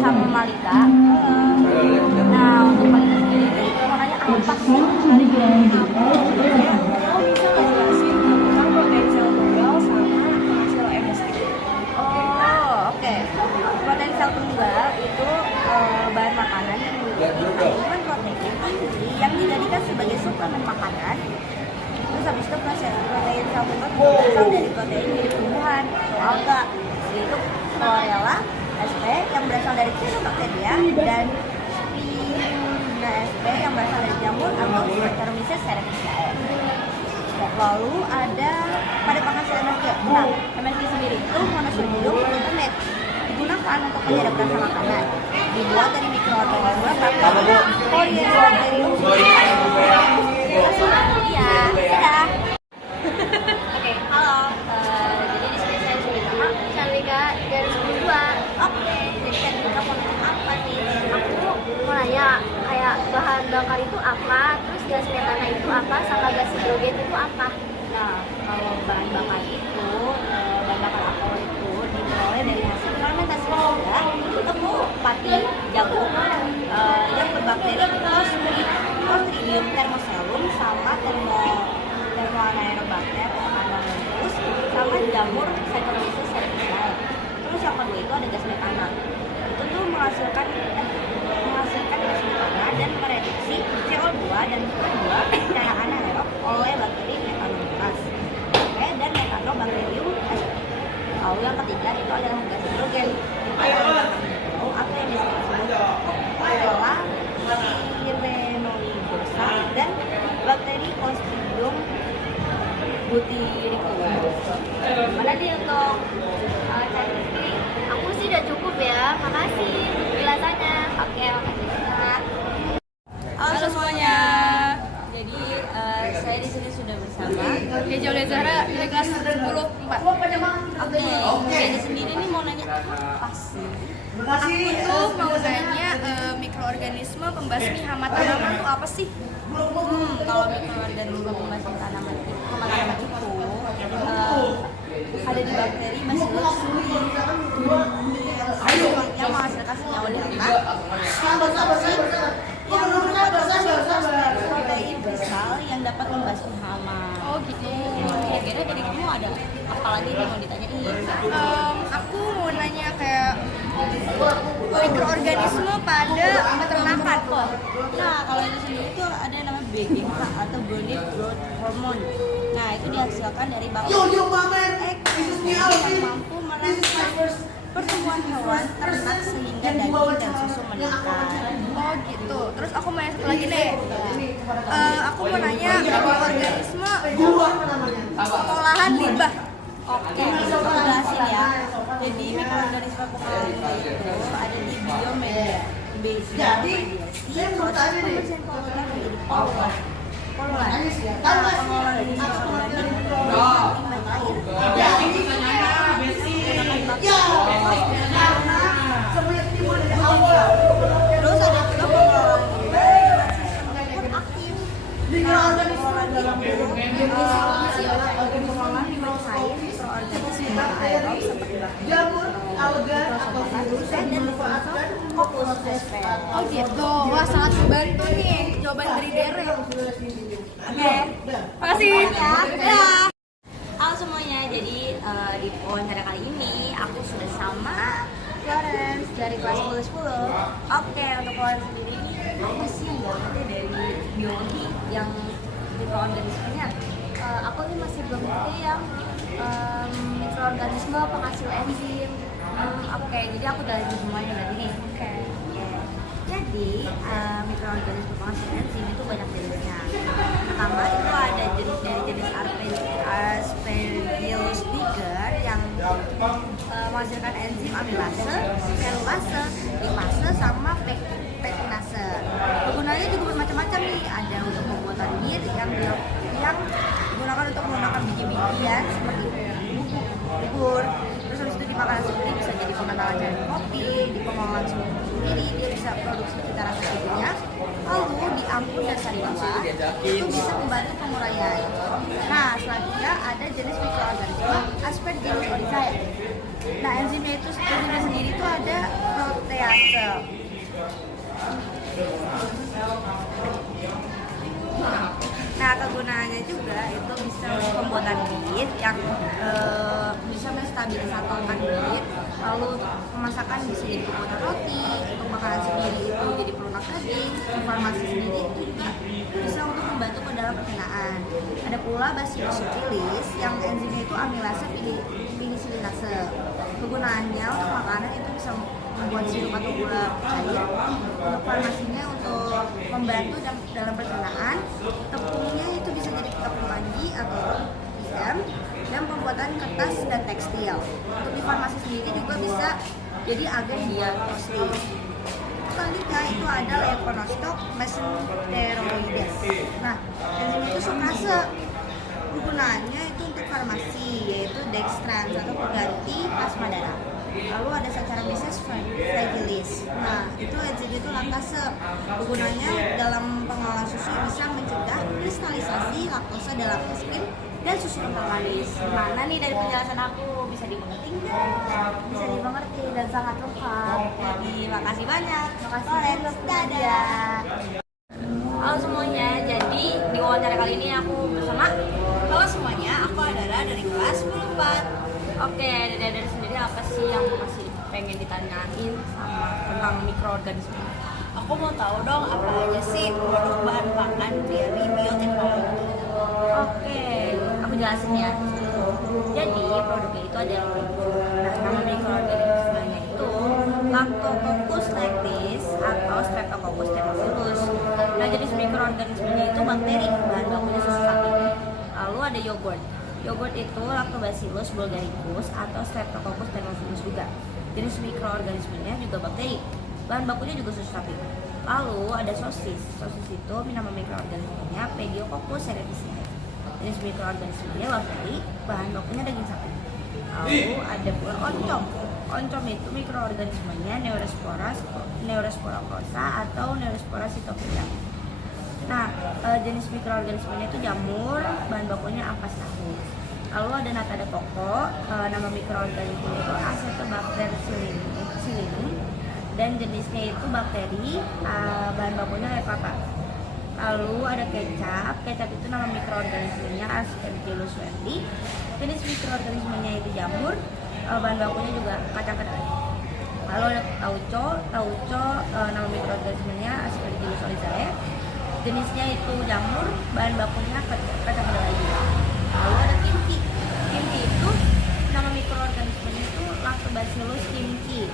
sama Malika. Nah, untuk Malika sendiri ini mau nanya apa sih Malika? Oh, bisa nggak jelasin tentang protein sel tunggal sama hasil MSG? Oh, oke. Protein sel tunggal itu bahan makanan yang memiliki kandungan protein tinggi yang dijadikan sebagai suplemen makanan. Terus habis itu protein sel tunggal berasal dari protein hidup tumbuhan atau alga, yaitu Chlorella sp yang berasal dari Cyanobacteria dan Spirulina sp yang berasal dari jamur atau Saccharomyces cerevisiae. Lalu ada pada penghasil MSG. Nah, MSG sendiri itu monosodium glutamate, digunakan untuk penyedap rasa makanan. Dibuat dari mikroorganisme bakteri Corynebacterium. Iya, dadah. Oke, halo. Jadi di sini saya sudah sama Cantika dari 2. Oke, jadi kan kamu mau apa nih? Aku mau nanya kayak bahan bakar itu apa, terus gas metana itu apa, sama gas hidrogen itu apa? Nah, kalau bahan bakar itu, bahan bakar alkohol itu diperoleh dari hasil fermentasi gula, tepung, pati, jagung, yang berbakteri Clostridium thermosellum sama Thermoanaerobacter anamensis sama jamur Saccharomyces cerevisiae. Terus yang kedua itu ada gas metana. Itu tuh menghasilkan gas metana dan mereduksi CO2 dan CO2 secara anaerob oleh bakteri Methanomonas. Oke, dan Methanobacterium sp. Lalu yang ketiga itu adalah gas hidrogen. Apa yang disebut adalah Pyrenoidosa dan bakteri Clostridium butyricum. Mana dia untuk cari sendiri? Aku sih udah cukup ya, makasih penjelasannya. Oke, makasih banyak. Halo semuanya. Jadi saya di sini sudah bersama. Keja Ulia Zahra dari kelas 10-4. Oke. Jadi sendiri nih mau nanya apa sih? Aku itu mau nanya mikroorganisme pembasmi hama tanaman itu apa sih? Kalau mikroorganisme pembasmi tanaman itu ada di bakteri Bacillus yang menghasilkan senyawa darah yang merupakan protein kristal yang dapat membasmi hama. Oh gitu. Kira-kira dari kamu ada apa lagi yang mau ditanyain? Aku mau nanya kayak mikroorganisme pada peternakan. Nah, kalau itu sendiri itu ada yang namanya BGH atau Body Growth Hormone. Nah, itu dihasilkan dari bakteri yang mampu merangsang pertumbuhan hewan ternak sehingga daging dan susu meningkat. Oh gitu. Terus aku mau yang satu lagi nih. Aku mau nanya mikroorganisme pengolahan limbah. Oke, aku jelasin ya. Jadi mikroorganisme pengolahan limbah itu ada di biomedia. Jadi, proses pembersihan polutan menjadi poluan. Nah, pengolahan limbah organik limbah air. Terus ada juga pengolahan limbah dengan sistem input aktif. Nah, pengolahan itu pengolahan limbah cair mikroorganisme aerob seperti Oh gitu. Wah sangat membantu nih jawaban dari Dere. Oke, Makasih. ya. Halo semuanya, jadi di wawancara kali ini aku sudah sama Florence dari kelas 10-10. Oke, untuk Florence sendiri ini apa sih bangetnya dari biologi yang mikroorganismenya? Aku ini masih belum ngerti yang mikroorganisme penghasil enzim. Oke, jadi aku udah lanjut semuanya berarti nih. Oke. Jadi mikroorganisme penghasil enzim itu banyak jenisnya. Pertama itu ada jenis dari jenis Aspergillus niger yang menghasilkan enzim amilase, selulase, lipase, sama pektinase. Kegunaannya juga bermacam-macam nih. Ada untuk pembuatan bir yang digunakan untuk menggunakan biji-bijian seperti bubur. Terus habis itu dimakan sendiri bisa jadi pengentalan cairan kopi, di pengolahan susu sendiri dia bisa produksi cita rasa tubuhnya. Lalu di ampun dan sari buah itu bisa membantu penguraian. Nah, selanjutnya ada jenis mikroorganisme Aspergillus oryzae. Nah, enzimnya sendiri itu ada protease sinilase. Nah, kegunaannya juga itu bisa untuk pembuatan bibit yang bisa menstabilisatorkan bibit. Lalu untuk pemasakan bisa jadi pembuatan roti, untuk makanan sendiri itu jadi pelunak daging, farmasi sendiri itu juga bisa untuk membantu ke dalam pencernaan. Ada pula Bacillus subtilis yang enzimnya itu amilase penisilinase. Kegunaannya untuk makanan itu bisa membuat sirup atau gula cair. Untuk farmasinya untuk membantu dalam pencernaan. Tepungnya itu bisa jadi tepung kanji atau IM, dan pembuatan kertas dan tekstil. Untuk di farmasi sendiri juga bisa jadi agen diagnostik. Selanjutnya itu ada Levonostok mesenteroides. Nah, enzim itu sukrase. Kegunaannya itu untuk farmasi, yaitu dextrans atau pengganti plasma darah. Lalu ada Saccharomyces fragilis. Nah, itu enzim itu laktase. Kegunaannya dalam pengolahan susu bisa mencegah kristalisasi laktosa dalam es krim dan susu kental manis. Gimana nih dari penjelasan aku? Bisa dimengerti nggak? Bisa dimengerti dan sangat lengkap. Jadi, makasih banyak. Makasih. Dadah. Halo semuanya, jadi di wawancara kali ini aku bersama. Halo semuanya, aku adalah dari kelas 10-4. Oke, dari sendiri apa sih yang masih pengen ditanyain sama tentang mikroorganisme? Aku mau tahu dong apa aja sih produk bahan pakan dari bioteknologi. Oke, aku jelasin ya. Jadi produknya itu ada yang nah, nama mikroorganismenya itu Lactococcus lactis atau Streptococcus thermophilus. Nah, jenis mikroorganismenya itu bakteri, bahan bakunya susu sapi. Lalu ada yogurt. Yogurt itu Lactobacillus bulgaricus atau Streptococcus thermophilus juga. Jenis mikroorganismenya juga bakteri. Bahan bakunya juga susu sapi. Lalu ada sosis. Sosis itu nama mikroorganismenya Pediococcus cerevisiae. Jenis mikroorganismenya bakteri. Bahan bakunya daging sapi. Lalu ada pula oncom. Oncom itu mikroorganismenya Neurospora prosa atau Neurospora cytophylla. Nah, jenis mikroorganismenya itu jamur, bahan bakunya ampas tahu. Lalu ada Natada coco, nama mikroorganismenya itu Acetobacter psilinum, dan jenisnya itu bakteri, bahan bakunya Lepapa. Lalu ada kecap itu nama mikroorganismenya Aspergillus werdi. Jenis mikroorganismenya itu jamur, bahan bakunya juga kacang kedelai. Lalu ada tauco, nama mikroorganismenya Aspergillus oryzae. Jenisnya itu jamur, bahan bakunya kacang kedelai juga. Lalu ada kimchi itu nama mikroorganismenya itu Lactobacillus kimchi.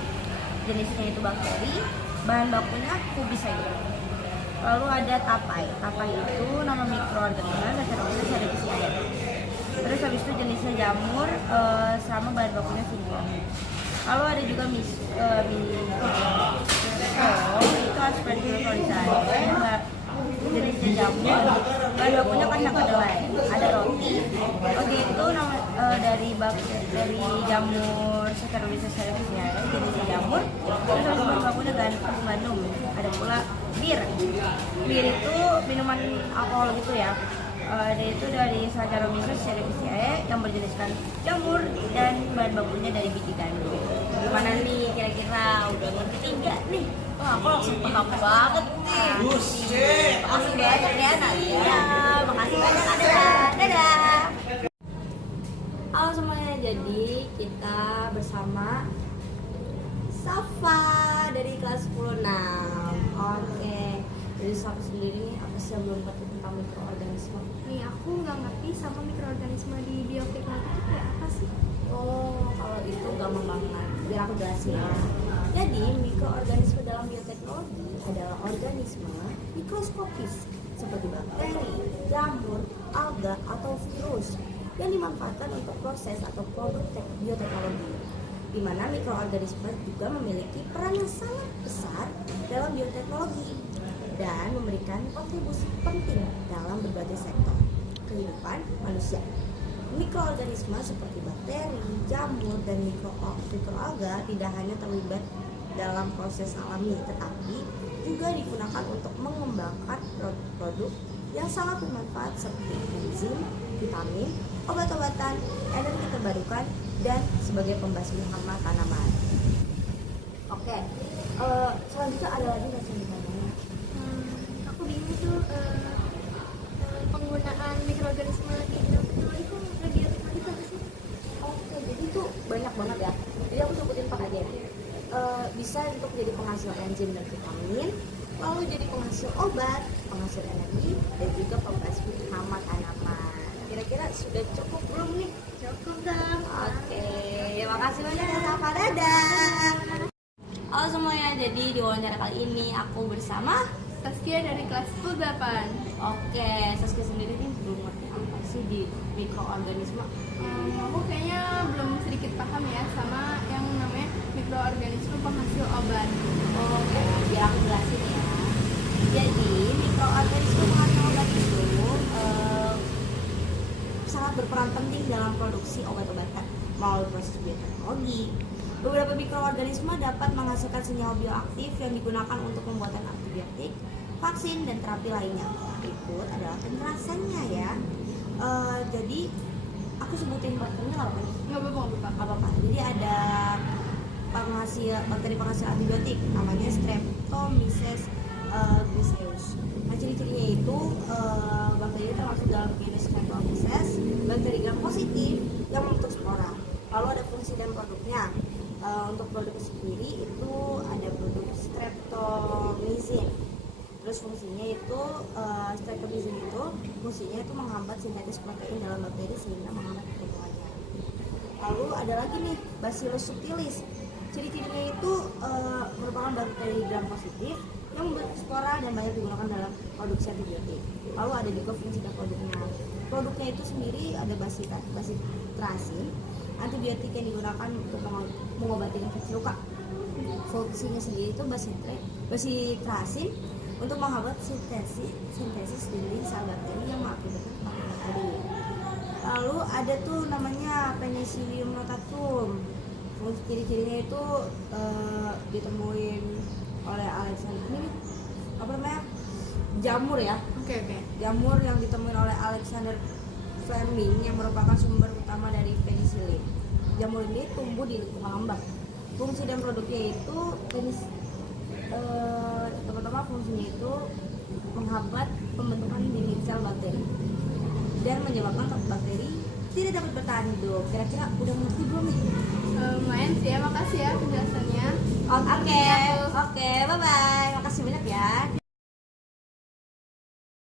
Jenisnya itu bakteri, bahan bakunya Cubicylla. Lalu ada tapai itu nama mikroorganisme Saccharomyces cerevisiae. Terus habis itu jenisnya jamur, sama bahan bakunya fungi. Lalu ada juga itu Aspergillus oryzae. Jenisnya jamur, bahan bakunya kacang kedelai. Ada roti itu nama dari jamur Saccharomyces cerevisiae, jenisnya jamur. Terus bahan bakunya gandum. Ada pula bir itu minuman alkohol gitu ya. Itu dari Saccharomyces cerevisiae yang berjeniskan jamur dan bahan bakunya dari biji gandum. Gimana nih kira-kira udah ngerti tiga nih? Wah, aku langsung paham banget nih. Makasih banyak ya Nadia. Makasih banyak dadah. Halo semuanya, jadi kita bersama Safa dari kelas 10-6. Oke, jadi Safa sendiri nih apa sih yang belum ngerti tentang mikroorganisme? Nih aku nggak ngerti sama mikroorganisme di bioteknologi itu kayak apa sih? Oh, kalau itu gampang banget. Biar aku jelasin ya. Jadi, mikroorganisme dalam bioteknologi adalah organisme mikroskopis seperti bakteri, jamur, alga, atau virus yang dimanfaatkan untuk proses atau produk bioteknologi. Di mana mikroorganisme juga memiliki peran yang sangat besar dalam bioteknologi dan memberikan kontribusi penting dalam berbagai sektor kehidupan manusia. Mikroorganisme seperti bakteri, jamur, dan mikroalga tidak hanya terlibat dalam proses alami, tetapi juga digunakan untuk mengembangkan produk-produk yang sangat bermanfaat seperti enzim, vitamin, obat-obatan, energi terbarukan, dan sebagai pembasmi hama tanaman. Oke, Selanjutnya ada lagi nggak sih namanya? Aku bingung tuh penggunaan mikroorganisme di hidroponik itu lebih apa sih? Oke, jadi itu banyak banget ya. Jadi aku sebutin 4 aja ya. Bisa untuk jadi penghasil enzim dan vitamin, lalu jadi penghasil obat, penghasil energi, dan juga pembasmi hama tanaman. Kira-kira sudah cukup belum nih? Cukup dong. Oke, makasih banyak ya Safa, dadah. Halo semuanya, jadi di wawancara kali ini aku bersama Saskia dari kelas 8. Oke, Saskia sendiri nih belum ngerti apa sih di mikroorganisme. Aku kayaknya belum sedikit paham ya sama yang namanya mikroorganisme penghasil obat. Oke, biar aku jelasin ya. Jadi mikroorganisme penghasil obat itu sangat berperan penting dalam produksi obat-obatan melalui proses bioteknologi. Beberapa mikroorganisme dapat menghasilkan senyawa bioaktif yang digunakan untuk pembuatan antibiotik, vaksin, dan terapi lainnya. Berikut adalah penjelasannya ya. Jadi aku sebutin bakterinya nggak apa-apa? Nggak apa-apa. Nggak apa-apa. Jadi ada bakteri penghasil antibiotik namanya Streptomyces griseus. Nah, ciri-cirinya itu bakteri termasuk dalam genus Streptomyces, bakteri gram positif yang membentuk spora. Lalu ada fungsi dan produknya. Untuk produknya sendiri itu ada produk streptomycin. Terus fungsinya itu streptomycin itu fungsinya itu menghambat sintetis protein dalam bakteri sehingga menghambat pertumbuhannya. Lalu ada lagi nih Bacillus subtilis. Ciri-cirinya itu merupakan bakteri gram positif yang membentuk spora dan banyak digunakan dalam produksi antibiotik. Lalu ada juga fungsi dan produknya. Produknya itu sendiri ada basitrasin, antibiotik yang digunakan untuk mengobati infeksi luka. Fungsinya sendiri itu basitrasin untuk menghambat sintesis dinding sel bakteri yang mengakibatkan kematian tadi. Lalu ada tuh namanya Penicillium notatum. Fungsi ciri-cirinya itu ditemuin oleh Alexander ini apa namanya, jamur ya. Oke. Jamur yang ditemuin oleh Alexander Fleming yang merupakan sumber utama dari penicillin. Jamur ini tumbuh di lingkungan lembab. Fungsi dan produknya itu pertama fungsinya itu menghambat pembentukan dinding sel bakteri dan menyebabkan bakteri tidak dapat bertahan hidup. Kira-kira udah ngerti belum nih? Lumayan sih ya, makasih ya penjelasannya. Oke, bye bye. Makasih banyak ya.